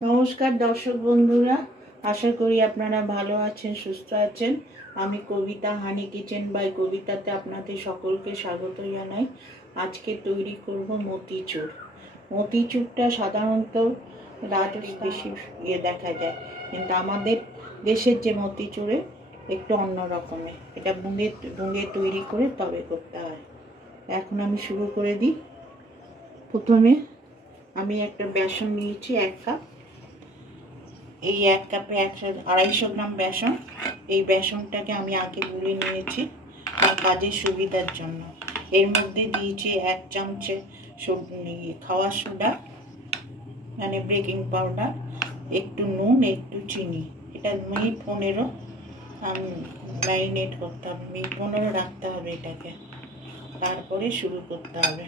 নমস্কার দর্শক বন্ধুরা, আশা করি আপনারা ভালো আছেন, সুস্থ আছেন। আমি কবিতা, হানি কিচেন বাই কবিতাতে আপনাদের সকলকে স্বাগত জানাই। আজকে তৈরি করব মতিচুর। মতিচুরটা সাধারণত বেশি দেখা যায়, কিন্তু আমাদের দেশের যে মতিচুরে একটু অন্য রকমের। এটা বুঁদে তৈরি করে তবে করতে হয়। এখন আমি শুরু করে দিই। প্রথমে আমি একটা বেসন নিয়েছি 1 কাপ। এই 1 কাপে 250 গ্রাম বেসন। এই বেসনটাকে আমি আগে গুলে নিয়েছি আর কাজের সুবিধার জন্য। এর মধ্যে দিয়েছি 1 চামচ খাওয়ার সোডা, মানে বেকিং পাউডার, একটু নুন, একটু চিনি। এটা মিনিট 15 ম্যারিনেট করতে হবে, মিনিট 15 রাখতে হবে এটাকে, তারপরে শুরু করতে হবে।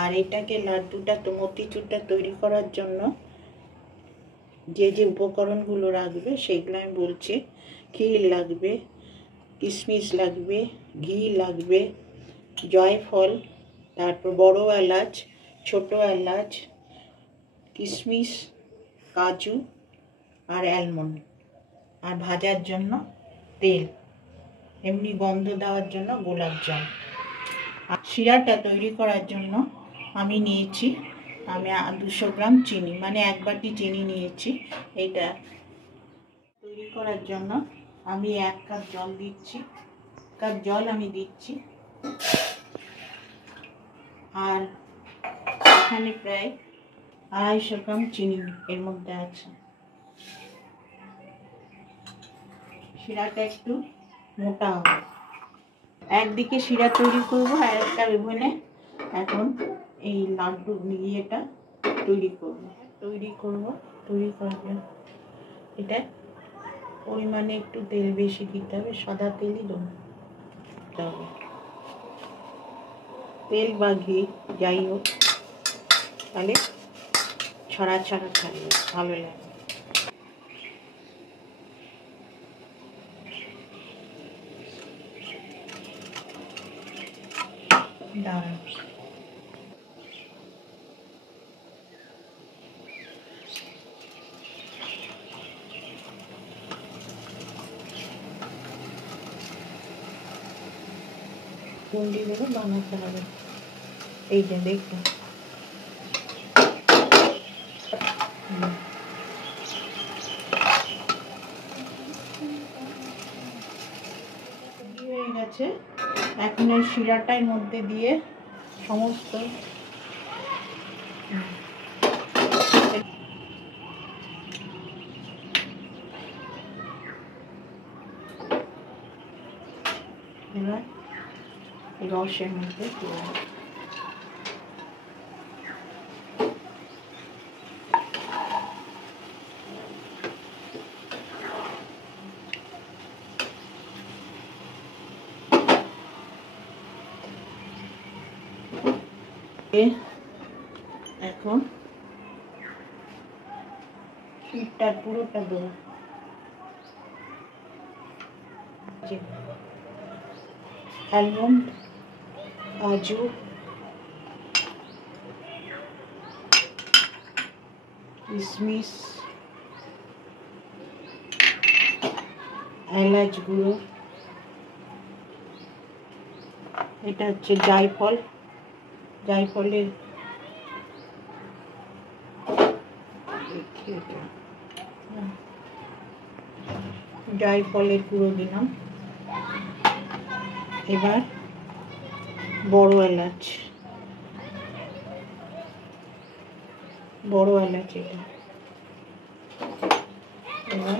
আর এটাকে মতিচুরটা তৈরি করার জন্য যে যে উপকরণগুলো লাগবে সেগুলো আমি বলছি। ক্ষীর লাগবে, কিশমিশ লাগবে, ঘি লাগবে, জয়ফল, তারপর বড় এলাচ, ছোট এলাচ, কিশমিশ, কাজু আর অ্যালমন্ড, আর ভাজার জন্য তেল, এমনি গন্ধ দেওয়ার জন্য গোলাপ জল। আর শিরাটা তৈরি করার জন্য আমি 200 গ্রাম চিনি, মানে 1 বাটি চিনি নিয়েছি। এটা তৈরি করার জন্য আমি 1 কাপ জল দিচ্ছি। আর এখানে প্রায় 250 গ্রাম চিনি এর মধ্যে আছে। শিরাটা একটু মোটা হবে। একদিকে শিরা তৈরি করবো আর একটা ওভেনে এখন এই লাড্ডু এটা তৈরি করার জন্য এটা পরিমাণে একটু তেল বেশি দিতে হবে। সাদা তেলই দেবো, তেল বা ঘি যাই হোক, তাহলে ছড়া থাকবে, ভালো লাগে। দাঁড়ান, গুন্ডিগুলো বানাতে হবে। এই যে দেখুন, হয়ে গেছে। এখন এই শিরাটার মধ্যে দিয়ে সমস্ত এবার রসের মধ্যে দিয়ে এখন শিরটা পুরোটা দেবো। অ্যালমন্ড, কাজু, কিশমিশ, এলাচ গুঁড়ো, এটা হচ্ছে জায়ফলের গুঁড়ো দিলাম। এবার বড় এলাচ এটা। এবার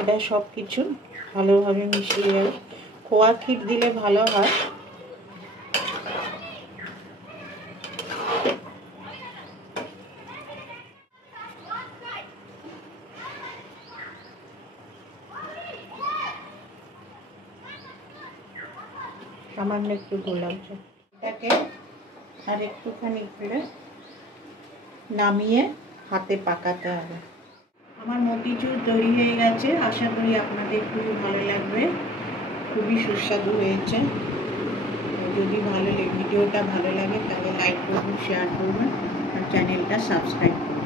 এটা সব কিছু ভালোভাবে মিশিয়ে যাবে। খোয়া ক্ষীর দিলে ভালো হয়। সামান্য একটু গোলাপ জল, এটাকে আর একটুখানি করে নামিয়ে হাতে পাকাতে হবে। আমার মতিচুর তৈরি হয়ে গেছে। আশা করি আপনাদের খুবই ভালো লাগবে, খুবই সুস্বাদু হয়েছে। যদি ভিডিওটা ভালো লাগে তাহলে লাইক করবেন, শেয়ার করবেন আর চ্যানেলটা সাবস্ক্রাইব করবেন।